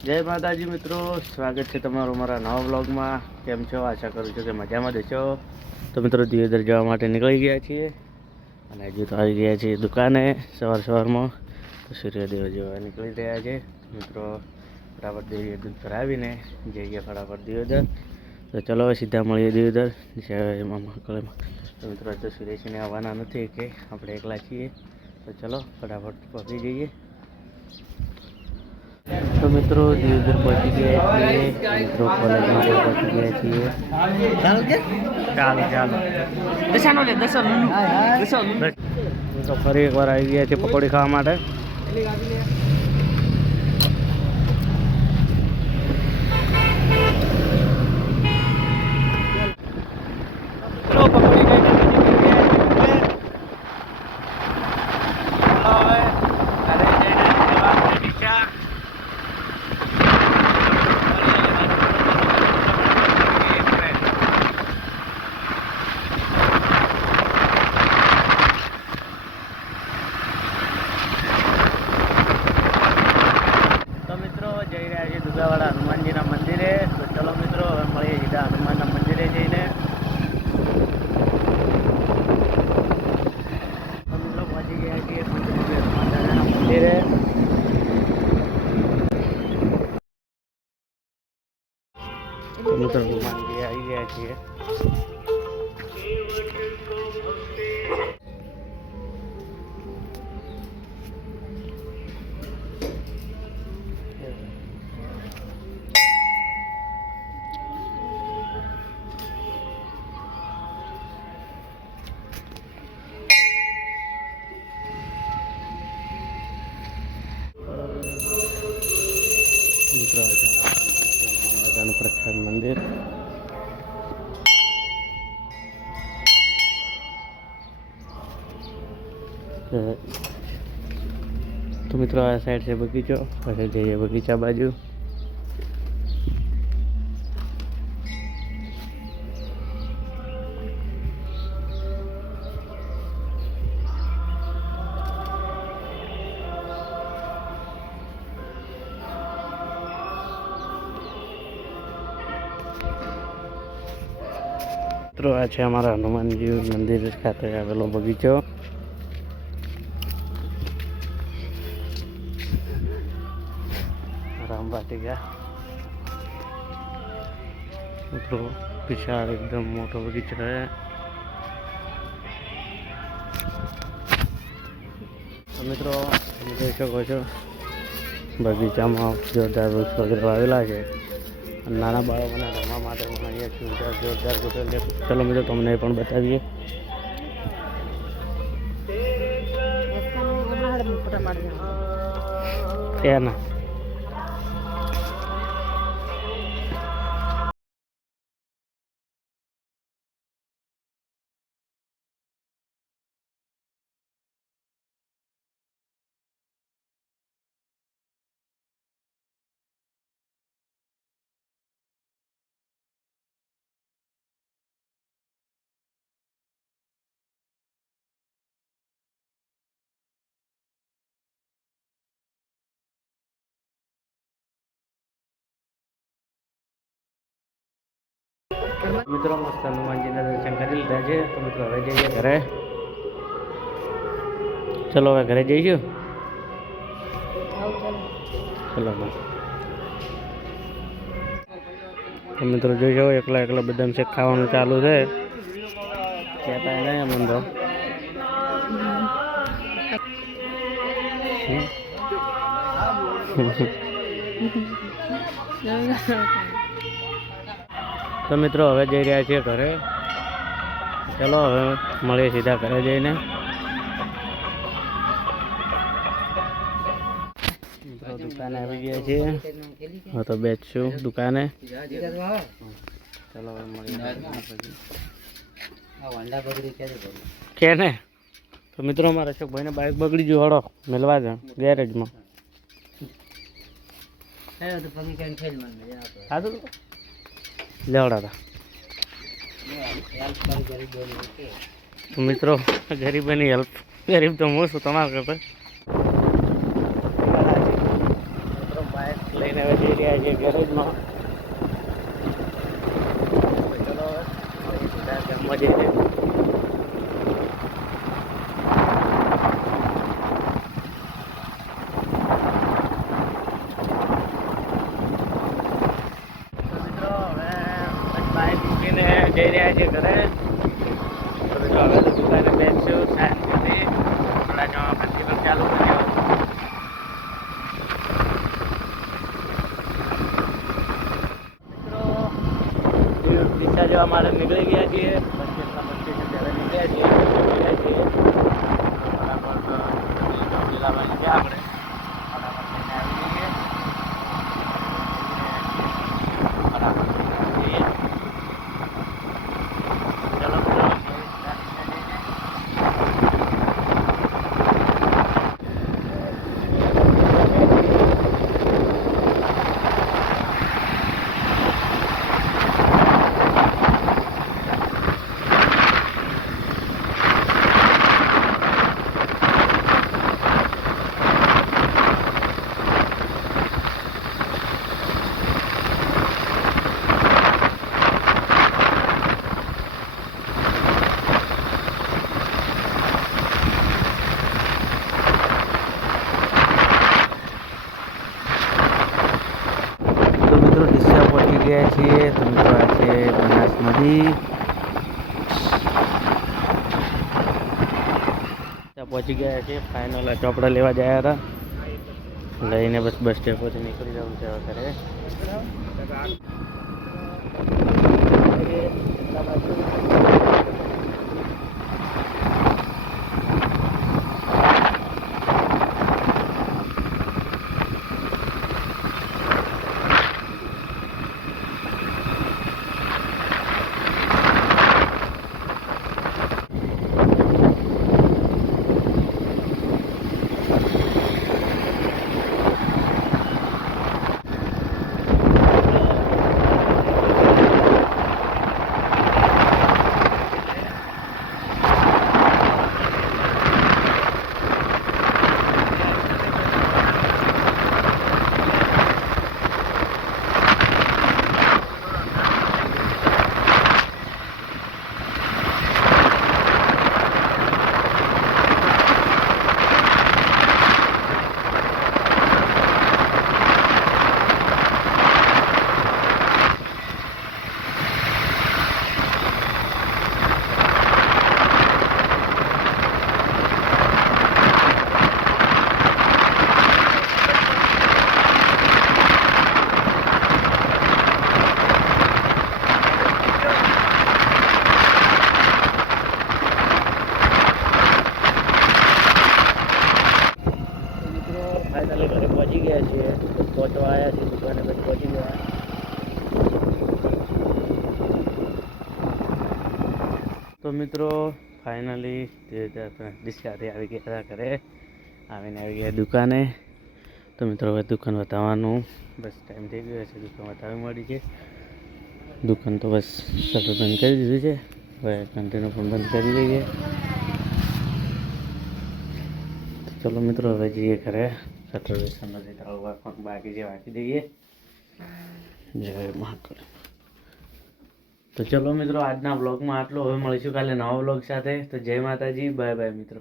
જય માતાજી મિત્રો, સ્વાગત છે તમારું મારા નવા વ્લોગમાં. કેમ છો? આશા કરું છું કે મજામાં દેશો. તો મિત્રો દિયોદર જવા માટે નીકળી ગયા છીએ અને હજુ તો આવી ગયા છીએ દુકાને સવારમાં. તો સૂર્યદેવ જેવા નીકળી રહ્યા છે મિત્રો. ફટાફટ દેવીએ દૂધ ભરાવીને જઈએ ફટાફટ દિયોદર. તો ચલો સીધા મળીએ દિયોદર. તો મિત્રો તો સુરેશને આવવાના નથી કે આપણે એકલા છીએ. તો ચલો ફટાફટ પહોંચી જઈએ. તો મિત્રો દિયોદર પહોંચી ગયા છીએ. મિત્રો કોલેજમાં પહોંચી ગયા છીએ. તો ફરી એકવાર આવી ગયા છે પકોડી ખાવા માટે. દુગાવાડા હનુમાનજીના મંદિરે. તો ચલો મિત્રો હવે મળીએ સીધા હનુમાનના મંદિરે જઈને. મિત્રો પહોંચી ગયા છીએ હનુમાન દાદાના મંદિરે. તો મિત્રો હનુમાનજી આવી ગયા છીએ. મિત્રો હનુમાન દાદાનું પ્રખ્યાત મંદિર. તો મિત્રો આ સાઈડ છે બગીચો. પછી જઈએ બગીચા બાજુ. મિત્રો આ છે અમારા હનુમાનજી મંદિર ખાતે આવેલો બગીચો. રામવાટિકા. મિત્રો વિશાળ એકદમ મોટો બગીચો છે. તો મિત્રો તમે જોઈ શકો છો બગીચામાં જોરદાર વૃક્ષ વગેરે વાવેલા છે. નાના બાળકોને રમવા માટે પણ અહીંયા જોરદાર ગોઠવેલ છે. ચલો મિત્રો તમને પણ બતાવીએ. એના મિત્રો મસ્ત હનુમાનજીના દર્શન કરી લીધા છે. તો મિત્રો હવે જઈએ ઘરે. ચલો હવે ઘરે જઈશું. ચલો તો મિત્રો જોઈ જાઓ એકલા એકલા બદામ શેક ખાવાનું ચાલુ છે. કહેતા નહીં અમને તો. તો મિત્રો હવે જઈ રહ્યા છીએ ઘરે. ચલો હવે મળીએ સીધા ઘરે જઈને. મિત્રો દુકાને આવી ગયા છીએ. હવે તો બેસશું દુકાને. ચલો હવે મળીએ. કે ને તો મિત્રો મારા અશોકભાઈને બાઇક બગડી ગયું. હળો મેળવા દે ગેરેજમાં. લેવડા તો મિત્રો ગરીબોની હેલ્પ. ગરીબ તો હું છું તમારા કરતા. મિત્રો બાઇક લઈને કરીને હવે જઈ રહ્યા છીએ ગેરેજમાં. ચલો ગામમાં જઈએ. જઈ રહ્યા છે ઘરે. તો હવે તો દુકાને બેસશું શાંતિથી. થોડા જવા ફેસ્ટિવલ ચાલુ કર્યો. મિત્રો ડીસા જવા માટે નીકળી ગયા છીએ. બસ સ્ટેશન ત્યારે નીકળ્યા છીએ. બરાબર લાવવા ગયા આપણે. ગયા છીએ. તો મિત્રો આ છે બનાસ નદી. પહોંચી ગયા છે. ફાઇનલ ચોપડા લેવા ગયા હતા. લઈને બસ સ્ટેપોથી નીકળી જવું છે ઘરે. ફાઇનલી ઘરે પહોંચી ગયા છીએ. પહોંચવા આવ્યા છીએ દુકાને. પછી પહોંચી ગયા. તો મિત્રો ફાઇનલી ડીસાથી આવી ગયા હતા ઘરે. આવીને આવી ગયા દુકાને. તો મિત્રો હવે દુકાન બતાવવાનું બસ ટાઈમ થઈ ગયો છે. દુકાન બતાવવી મળી છે. દુકાન તો બસ શટર બંધ કરી દીધું છે. હવે કન્ટેનર પણ બંધ કરી દઈએ. ચલો મિત્રો હવે જઈએ ઘરે. શટર વેસન નથી તાળું બાકી છે, વાંચી દઈએ. જય મહાકાળ. તો ચલો મિત્રો આજના બ્લોગમાં આટલો. હવે મળીશું કાલે નવા બ્લોગ સાથે. તો જય માતાજી, બાય બાય મિત્રો.